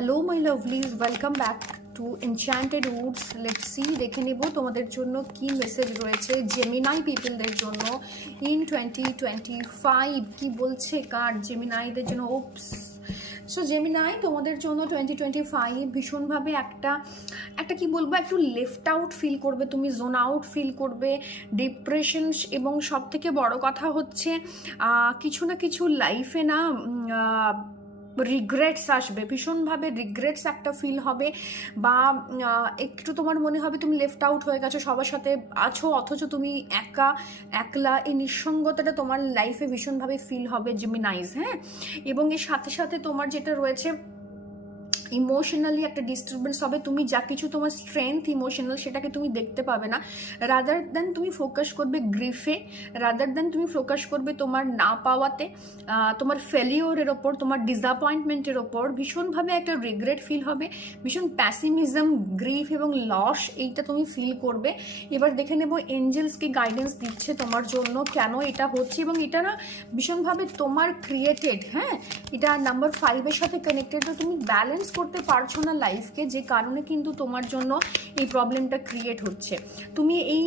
Hello my lovelies, welcome back to enchanted woods. Let's see, দেখে নেব তোমাদের জন্য কি মেসেজ রয়েছে জেমিনাই পিপলদের জন্য ইন 2025। কি বলছে কার্ড জেমিনাইদের জন্য? ওপস। সো জেমিনাই, তোমাদের জন্য 2025 ভীষণভাবে একটা কি বলবো, একটু লেফট আউট ফিল করবে তুমি, জোন আউট ফিল করবে, ডিপ্রেশন, এবং সব থেকে বড় কথা হচ্ছে কিছু না কিছু লাইফে না রিগ্রেটস আসবে, ভীষণভাবে রিগ্রেটস একটা ফিল হবে, বা একটু তোমার মনে হবে তুমি লেফট আউট হয়ে গেছো, সবার সাথে আছো অথচ তুমি একলা। এই নিঃসঙ্গতাটা তোমার লাইফে ভীষণভাবে ফিল হবে জেমিনাইজ, হ্যাঁ। এবং এর সাথে সাথে তোমার যেটা রয়েছে ইমোশনালি একটা ডিস্টারবেন্স হবে, তুমি যা কিছু তোমার স্ট্রেংথ ইমোশনাল সেটাকে তুমি দেখতে পাবে না, রাদার দেন তুমি ফোকাস করবে গ্রিফে, রাদার দেন তুমি ফোকাস করবে তোমার না পাওয়াতে, তোমার ফেলিওরের ওপর, তোমার ডিসঅ্যাপয়েন্টমেন্টের ওপর। ভীষণভাবে একটা রিগ্রেট ফিল হবে, ভীষণ প্যাসিমিজম, গ্রিফ এবং লস, এইটা তুমি ফিল করবে। এবার দেখে নেব এঞ্জেলস কি গাইডেন্স দিচ্ছে তোমার জন্য, কেন এটা হচ্ছে, এবং এটা না ভীষণভাবে তোমার ক্রিয়েটেড, হ্যাঁ। এটা নাম্বার 5-এর সাথে কানেক্টেড। তো তুমি ব্যালেন্স করতে পারছো না লাইফকে, যে কারণে কিন্তু তোমার জন্য এই প্রবলেমটা ক্রিয়েট হচ্ছে। তুমি এই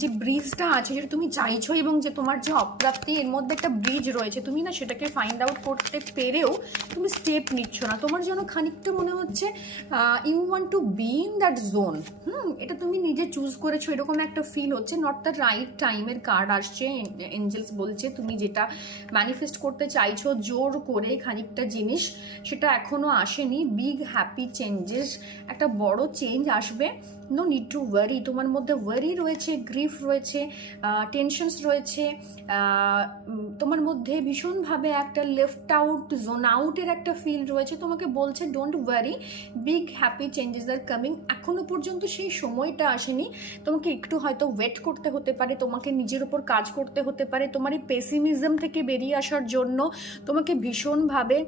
যে ব্রিজটা আছে যেটা তুমি চাইছো, এবং যে তোমার যে অপ্রাপ্তি, এর মধ্যে একটা ব্রিজ রয়েছে, তুমি না সেটাকে ফাইন্ড আউট করতে পেরেও তুমি স্টেপ নিচ্ছ না। তোমার জন্য খানিকটা মনে হচ্ছে you want to be in that zone, এটা তুমি নিজে চুজ করেছো, এরকম একটা ফিল হচ্ছে। নট দ্য রাইট টাইমের কার্ড আসছে, এঞ্জেলস বলছে তুমি যেটা ম্যানিফেস্ট করতে চাইছো জোর করে খানিকটা জিনিস, সেটা এখনো আসেনি। বিগ হ্যাপি চেঞ্জেস, একটা বড় চেঞ্জ আসবে। No need to worry. তোমার মধ্যে ওয়ারি রয়েছে, গ্রিফ রয়েছে, টেনশনস রয়েছে, তোমার মধ্যে ভীষণভাবে একটা লেফট আউট, জোন আউটের একটা ফিল রয়েছে। তোমাকে বলছে don't worry, big happy changes are coming. এখনো পর্যন্ত সেই সময়টা আসেনি, তোমাকে একটু হয়তো ওয়েট করতে হতে পারে, তোমাকে নিজের ওপর কাজ করতে হতে পারে। তোমার এই পেসিমিজম থেকে বেরিয়ে আসার জন্য তোমাকে ভীষণভাবে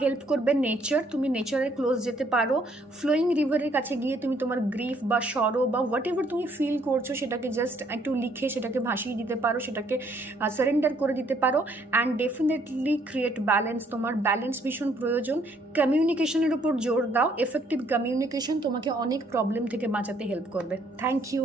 হেল্প করবে নেচার। তুমি নেচারের ক্লোজ যেতে পারো, ফ্লোয়িং রিভারের কাছে গিয়ে তুমি তোমার গ্রিফ বা সরো বা হোয়াট এভার তুমি ফিল করছো সেটাকে জাস্ট একটু লিখে সেটাকে ভাসিয়ে দিতে পারো, সেটাকে সারেন্ডার করে দিতে পারো। And definitely create balance. তোমার ব্যালেন্স ভীষণ প্রয়োজন। কমিউনিকেশনের উপর জোর দাও, এফেক্টিভ কমিউনিকেশন তোমাকে অনেক প্রবলেম থেকে বাঁচাতে হেল্প করবে। Thank you.